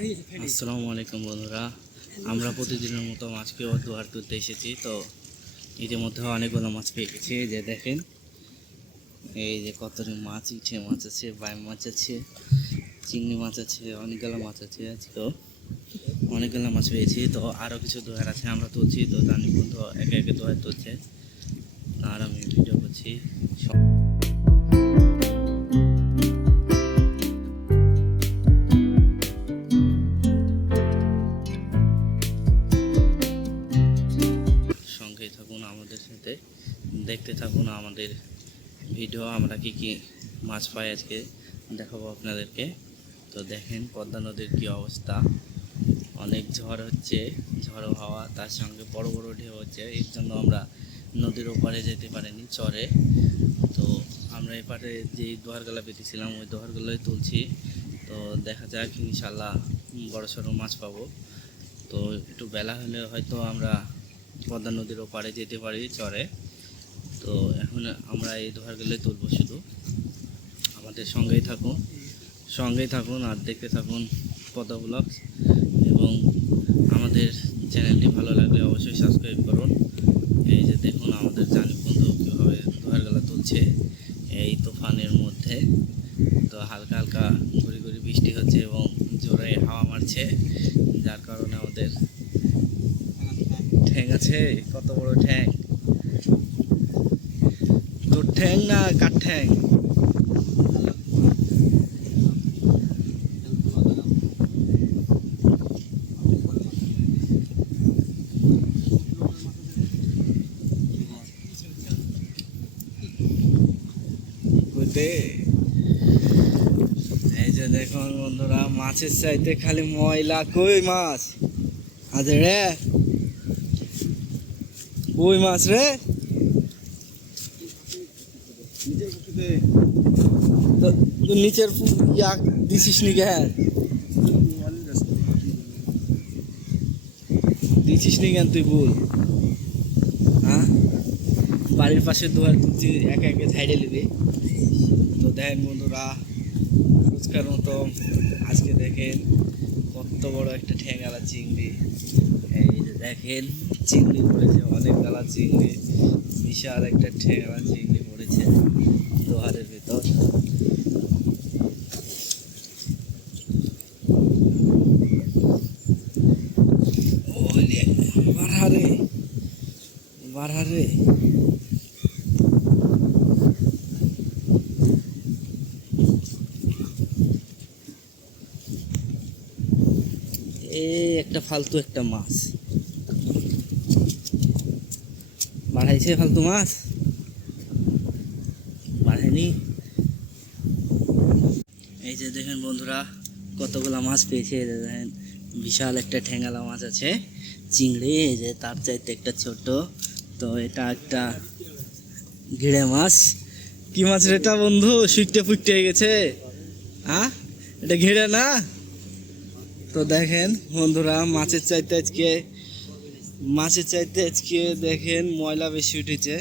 আসসালামু আলাইকুম বন্ধুরা। আমরা প্রতিদিনের মতো মাছকেও দুয়ার তুলতে এসেছি। তো ইতিমধ্যে অনেকগুলো মাছ পেয়ে গেছি। যে দেখেন, এই যে কতটি মাছ ইটে মাছ আছে, বাই মাছ আছে, চিংড়ি মাছ আছে, অনেকগুলো মাছ আছে আজকেও। অনেকগুলো মাছ পেয়েছি। তো আরও কিছু দোয়ার আছে, আমরা তুলছি। তো জানি বন্ধু একে একে দোয়ার তুলছে। আর আমি ভিডিও করছি। সব সঙ্গেই থাকুন আমাদের সাথে। দেখতে থাকুন আমাদের ভিডিও, আমরা কি কি মাছ পাই আজকে দেখাবো আপনাদেরকে। তো দেখেন পদ্মা নদীর কী অবস্থা। অনেক ঝড় হচ্ছে, ঝড়ো হাওয়া, তার সঙ্গে বড় বড় ঢেউ হচ্ছে। এর জন্য আমরা নদীর ওপারে যেতে পারিনি চরে। তো আমরা এপারে যে দোহারগুলো পেতেছিলাম ওই দোহারগুলোই তুলছি। তো দেখা যাক, ইনশাল্লাহ বড় সড়ো মাছ পাবো। তো একটু বেলা হলে হয়তো আমরা পদ্মা নদীর ওপারে যেতে পারি চরে। তো এখন আমরা এই দোহারগুলোই তুলবো শুধু। আমাদের সঙ্গেই থাকুন সঙ্গেই থাকুন আর দেখতে থাকুন পদ্মা ব্লগ। এবং আমাদের চ্যানেলটি ভালো লাগলে অবশ্যই সাবস্ক্রাইব করুন। এই যে দেখুন আমাদের জানি বন্ধু কীভাবে দোহারগুলো তুলছে। এই তুফানের মধ্যে তো হালকা হালকা ঘুরি ঘুরি বৃষ্টি হচ্ছে এবং জোরে হাওয়া মারছে। যার কারণে আমাদের আছে কত বড় ঠ্যাং। তোর ঠ্যাং না কাঠ ঠ্যাং? এই যে দেখুন বন্ধুরা, মাছের চাইতে খালি ময়লা, কই মাছ? আছে রে? কই মাছ রে? তো- নিচের দিছিস নি কেন দিছিস নি কেন তুই বল হ্যাঁ? বাড়ির পাশে দুয়ার তুলছি একে একে সাইডে নিবি। তো দেখেন বন্ধুরা রোজকার মতো, আজকে দেখেন। কত বড় একটা ঠেঙ্গালা চিংড়ি। এই যে দেখেন, চিংড়ি পড়েছে, অনেক গালা চিংড়ি, বিশাল একটা ঠেঙ্গালা চিংড়ি পড়েছে দোহারের ভিতর। বাড়ারে বাড়ারে একটা ফালতু একটা মাছ। বাড়াইছে ফালতু মাছ? বাড়ায়নি? এই যে দেখেন বন্ধুরা, কতগুলা মাছ পেয়েছে দেখেন, বিশাল একটা ঠেঙ্গালা মাছ আছে, চিংড়ি, এই যে তার চাইতে একটা ছোট তো এটা একটা ঘিড়ে মাছ। কি মাছ রেটা বন্ধু? সুইটে ফুইটে হয়ে গেছে। হ্যাঁ এটা ঘিড়ে না? তো দেখেন, বন্ধুরা, মাছের চাইতে আজকে মাছের চাইতে আজকে দেখেন ময়লা বেশি উঠেছে।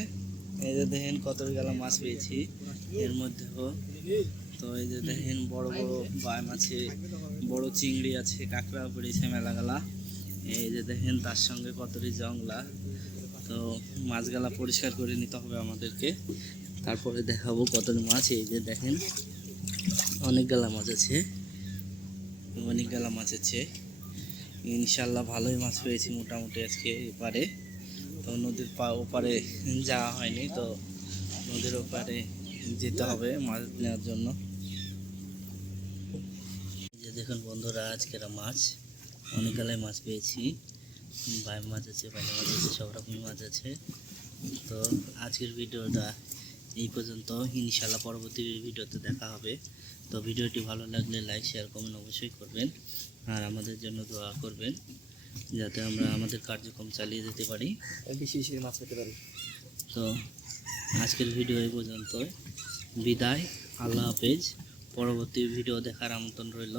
এই যে দেখেন কত গেলা মাছ পেয়েছি। এর মধ্যেও। তো এই যে দেখেন বড় বড় বাই মাছে, বড় চিংড়ি আছে কাঁকড়া পড়েছে মেলা গেলা। এই যে দেখেন তার সঙ্গে কতটি জংলা। তো মাছগুলা পরিষ্কার করে নিতে হবে আমাদেরকে। তারপরে দেখাবো কতটি মাছ। এই যে দেখেন, অনেক গেলা মাছ আছে। অনেক মাছ আছে। ইনশাল্লাহ ভালোই মাছ পেয়েছি মোটামুটি আজকে এপারে। তো নদীর পা ওপারে যাওয়া হয়নি, তো নদীর ওপারে যেতে হবে মাছ নেওয়ার জন্য। যে দেখুন বন্ধুরা, আজকের মাছ। অনেক গেলায় মাছ পেয়েছি। বাই মাছ আছে বাইলে মাছ আছে, সব রকমই মাছ আছে। তো আজকের ভিডিওটা এই পর্যন্ত। ইনশাল্লাহ পরবর্তী ভিডিওতে দেখা হবে। তো ভিডিওটি ভালো লাগলে লাইক, শেয়ার, কমেন্ট অবশ্যই করবেন। আর আমাদের জন্য দোয়া করবেন, যাতে আমরা আমাদের কার্যক্রম চালিয়ে যেতে পারি। বেশি মাছ পারি তো আজকের ভিডিও এই পর্যন্ত বিদায়, আল্লাহ হাফেজ। পরবর্তী ভিডিও দেখার আমন্ত্রণ রইল।